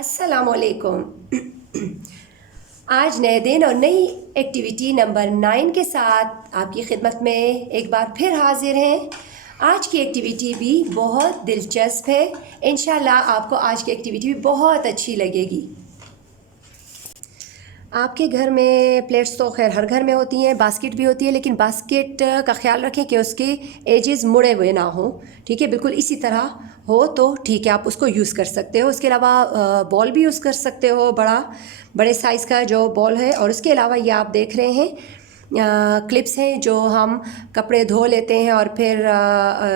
अस्सलामुअलैकुम। आज नए दिन और नई एक्टिविटी नंबर 9 के साथ आपकी खिदमत में एक बार फिर हाजिर हैं। आज की एक्टिविटी भी बहुत दिलचस्प है। इंशाल्लाह आपको आज की एक्टिविटी भी बहुत अच्छी लगेगी। आपके घर में प्लेट्स तो खैर हर घर में होती हैं, बास्केट भी होती है, लेकिन बास्केट का ख्याल रखें कि उसके एजेस मुड़े हुए ना हो। ठीक है, बिल्कुल इसी तरह हो तो ठीक है, आप उसको यूज़ कर सकते हो। उसके अलावा बॉल भी यूज़ कर सकते हो, बड़े साइज़ का जो बॉल है। और उसके अलावा ये आप देख रहे हैं क्लिप्स हैं जो हम कपड़े धो लेते हैं और फिर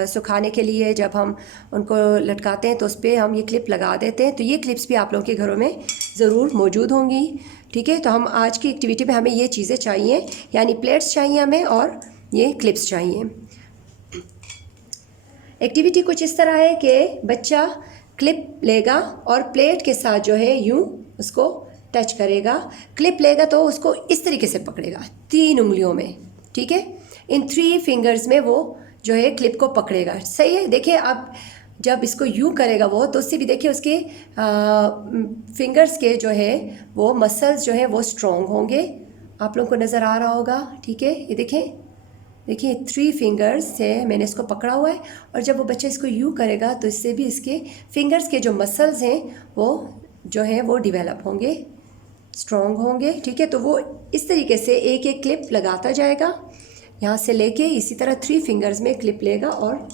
सुखाने के लिए जब हम उनको लटकाते हैं तो उस पर हम ये क्लिप लगा देते हैं। तो ये क्लिप्स भी आप लोगों के घरों में ज़रूर मौजूद होंगी। ठीक है, तो हम आज की एक्टिविटी में हमें ये चीज़ें चाहिए, यानी प्लेट्स चाहिए हमें और ये क्लिप्स चाहिए। एक्टिविटी कुछ इस तरह है कि बच्चा क्लिप लेगा और प्लेट के साथ जो है यूँ उसको टच करेगा। क्लिप लेगा तो उसको इस तरीके से पकड़ेगा 3 उंगलियों में। ठीक है, इन 3 फिंगर्स में वो जो है क्लिप को पकड़ेगा। सही है, देखिए अब जब इसको यूँ करेगा वो, तो उससे भी देखिए उसके फिंगर्स के जो है वो मसल्स जो है वो स्ट्रॉन्ग होंगे। आप लोगों को नज़र आ रहा होगा। ठीक है, ये देखिए 3 फिंगर्स से मैंने इसको पकड़ा हुआ है। और जब वो बच्चा इसको यूँ करेगा तो इससे भी इसके फिंगर्स के जो मसल्स हैं वो जो है वो डेवलप होंगे, स्ट्रॉन्ग होंगे। ठीक है, तो वो इस तरीके से एक एक क्लिप लगाता जाएगा, यहाँ से लेके इसी तरह 3 फिंगर्स में क्लिप लेगा और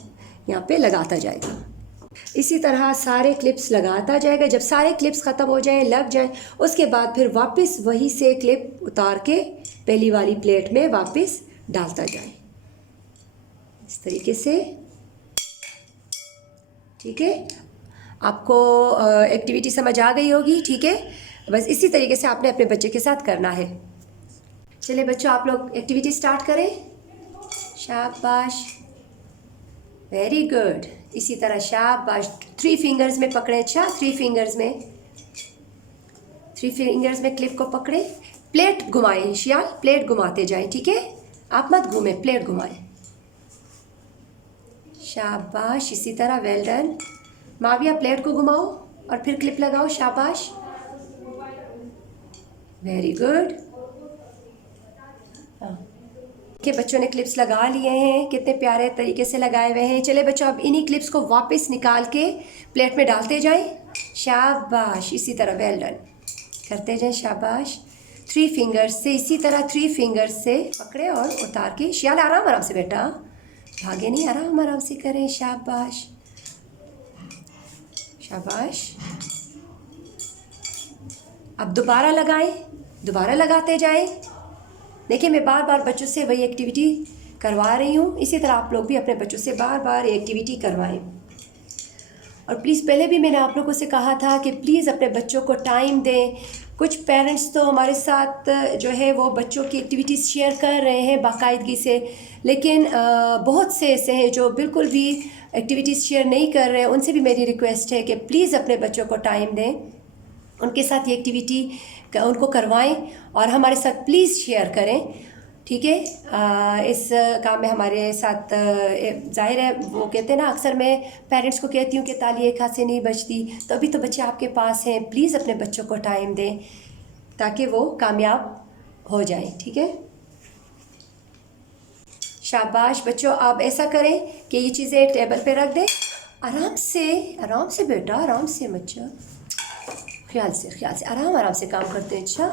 यहाँ पे लगाता जाएगा। इसी तरह सारे क्लिप्स लगाता जाएगा। जब सारे क्लिप्स ख़त्म हो जाएं, लग जाएं, उसके बाद फिर वापस वही से क्लिप उतार के पहली वाली प्लेट में वापस डालता जाए, इस तरीके से। ठीक है, आपको एक्टिविटी समझ आ गई होगी। ठीक है, बस इसी तरीके से आपने अपने बच्चे के साथ करना है। चलिए बच्चों, आप लोग एक्टिविटी स्टार्ट करें। शाबाश, वेरी गुड। इसी तरह शाबाश, 3 फिंगर्स में पकड़े। अच्छा, 3 फिंगर्स में क्लिप को पकड़े। प्लेट घुमाएं शियाल, प्लेट घुमाते जाएं। ठीक है, आप मत घूमें, प्लेट घुमाएं। शाबाश, इसी तरह, वेल डन। माविया, प्लेट को घुमाओ और फिर क्लिप लगाओ। शाबाश, वेरी गुड। के बच्चों ने क्लिप्स लगा लिए हैं, कितने प्यारे तरीके से लगाए हुए हैं। चले बच्चों, अब इन्हीं क्लिप्स को वापस निकाल के प्लेट में डालते जाएं। शाबाश, इसी तरह, वेल डन करते जाएं। शाबाश, 3 फिंगर्स से, इसी तरह 3 फिंगर्स से पकड़े और उतार के। शियाल, आराम आराम से बेटा, भागे नहीं, आराम आराम से करें। शाबाश शाबाश। अब दोबारा लगाएं, दोबारा लगाते जाएं। देखिए, मैं बार बार बच्चों से वही एक्टिविटी करवा रही हूँ। इसी तरह आप लोग भी अपने बच्चों से बार बार ये एक्टिविटी करवाएं। और प्लीज़, पहले भी मैंने आप लोगों से कहा था कि प्लीज़ अपने बच्चों को टाइम दें। कुछ पेरेंट्स तो हमारे साथ जो है वो बच्चों की एक्टिविटीज़ शेयर कर रहे हैं बाकायदगी से, लेकिन बहुत से ऐसे हैं जो बिल्कुल भी एक्टिविटीज़ शेयर नहीं कर रहे हैं। उनसे भी मेरी रिक्वेस्ट है कि प्लीज़ अपने बच्चों को टाइम दें, उनके साथ ये एक्टिविटी उनको करवाएं और हमारे साथ प्लीज़ शेयर करें। ठीक है, इस काम में हमारे साथ जाहिर है, वो कहते हैं ना, अक्सर मैं पेरेंट्स को कहती हूँ कि ताली एक हाथ से नहीं बजती। तो अभी तो बच्चे आपके पास हैं, प्लीज़ अपने बच्चों को टाइम दें ताकि वो कामयाब हो जाएं। ठीक है, शाबाश बच्चों। आप ऐसा करें कि ये चीज़ें टेबल पे रख दें। आराम से बेटा, आराम से बच्चा, ख्याल से आराम आराम से काम करते हैं। अच्छा,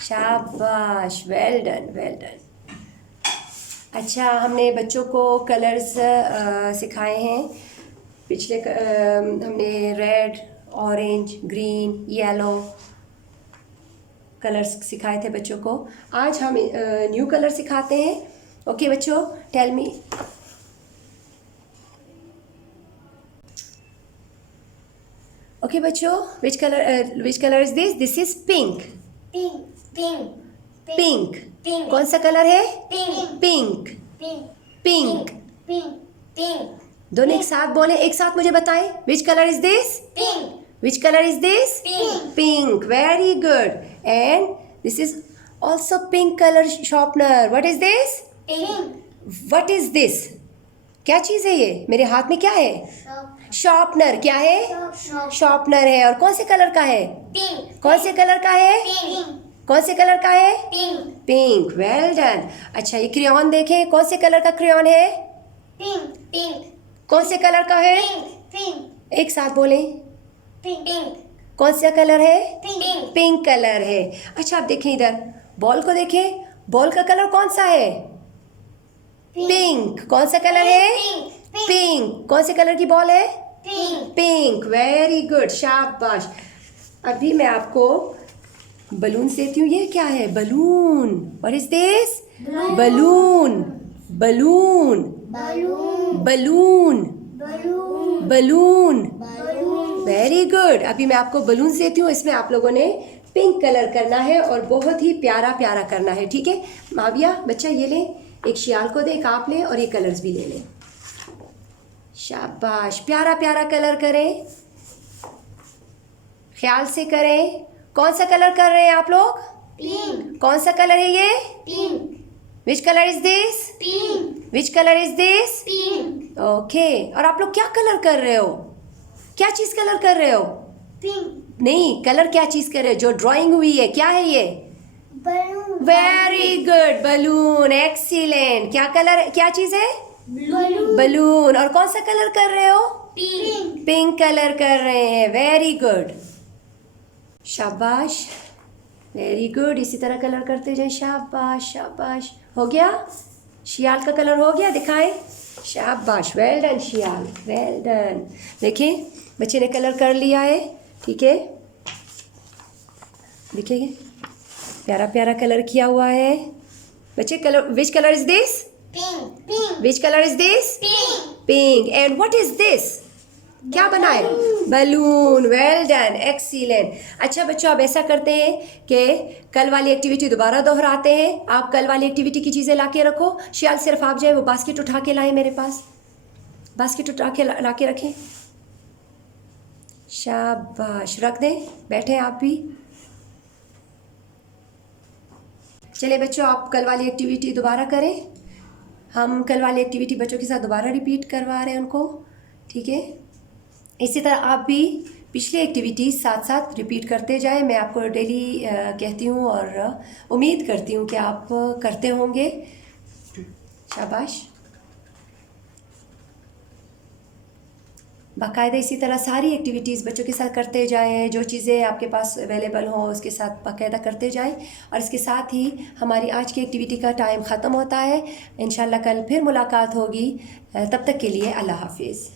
शाबाश, वेल डन। अच्छा, हमने बच्चों को कलर्स सिखाए हैं। पिछले हमने red, orange, green, yellow colours सिखाए थे बच्चों को। आज हम न्यू कलर सिखाते हैं। ओके बच्चों, टेल मी। ओके बच्चों, which color is this? This is pink. Pink. कौन सा कलर है? पिंक। दोनों एक साथ बोले, एक साथ मुझे बताएं। Which color is this? Which color is this? Pink. Very good. And this is also pink color sharpener. What is this? What is this? क्या चीज़ है ये? मेरे हाथ में क्या है? शॉर्पनर क्या है? शॉर्पनर है। और कौन से कलर का है? पिंक। कौन से कलर का है? पिंक। कौन से कलर का है? पिंक। पिंक। Well done. अच्छा, ये क्रेयॉन देखें, कौन से कलर का क्रेयॉन है? पिंक। पिंक। कौन से कलर का है? पिंक। पिंक। एक साथ बोलें। पिंक। पिंक। कौन सा कलर है? पिंक। पिंक कलर है। अच्छा, आप देखें इधर, बॉल को देखें, बॉल का कलर कौन सा है? पिंक। कौन सा कलर है? पिंक। कौन से कलर की बॉल है? पिंक। पिंक। वेरी गुड, शाबाश। अभी मैं आपको बलून देती हूँ। ये क्या है? Balloon. What is this? Balloon. Balloon. Balloon. Balloon. Balloon. Balloon. Balloon. Very good. अभी मैं आपको बलून देती हूँ। इसमें आप लोगों ने पिंक कलर करना है और बहुत ही प्यारा प्यारा करना है, ठीक है? माविया बच्चा ये ले, एक शियाल को दे, एक आप ले और ये कलर्स भी ले लें। शाबाश, प्यारा प्यारा कलर करें, ख्याल से करें। कौन सा कलर कर रहे हैं आप लोग? पिंक। कौन सा कलर है ये? Pink. Which colour is this? Pink. Which colour is this? Pink. Okay. और आप लोग क्या कलर कर रहे हो? क्या चीज कलर कर रहे हो? पिंक। नहीं, कलर क्या चीज कर रहे हो? जो ड्राइंग हुई है क्या है ये? Balloon. Very good, balloon. Excellent. क्या कलर, क्या चीज है? बलून। बलून। और कौन सा कलर कर रहे हो? पिंक। पिंक कलर कर रहे हैं। वेरी गुड, शाबाश। Very good. इसी तरह कलर करते जाए। शाबाश शाबाश। हो गया? शियाल का कलर हो गया, दिखाएं। शाबाश, वेल डन शियाल, वेल डन। देखिए, बच्चे ने कलर कर लिया है, ठीक है? देखिए, प्यारा प्यारा कलर किया हुआ है। बच्चे, colour, which colour is this? Pink. Pink. Which colour is this? Pink. Pink. And what is this? क्या बनाए? बलून। Well done, excellent. अच्छा बच्चों, अब ऐसा करते हैं कि कल वाली एक्टिविटी दोबारा दोहराते हैं। आप कल वाली एक्टिविटी की चीज़ें ला के रखो। शियाल सिर्फ आप जाए, वो बास्केट उठा के लाए मेरे पास। बास्केट उठा के ला के रखें। शाबाश, रख दें। बैठे आप भी। चलिए बच्चों, आप कल वाली एक्टिविटी दोबारा करें। हम कल वाली एक्टिविटी बच्चों के साथ दोबारा रिपीट करवा रहे हैं उनको, ठीक है? इसी तरह आप भी पिछली एक्टिविटीज़ साथ साथ रिपीट करते जाए। मैं आपको डेली कहती हूँ और उम्मीद करती हूँ कि आप करते होंगे। शाबाश। बाकायदा इसी तरह सारी एक्टिविटीज़ बच्चों के साथ करते जाएं। जो चीज़ें आपके पास अवेलेबल हों उसके साथ बाकायदा करते जाएं। और इसके साथ ही हमारी आज की एक्टिविटी का टाइम ख़त्म होता है। इंशाल्लाह कल फिर मुलाकात होगी। तब तक के लिए अल्लाह हाफिज़।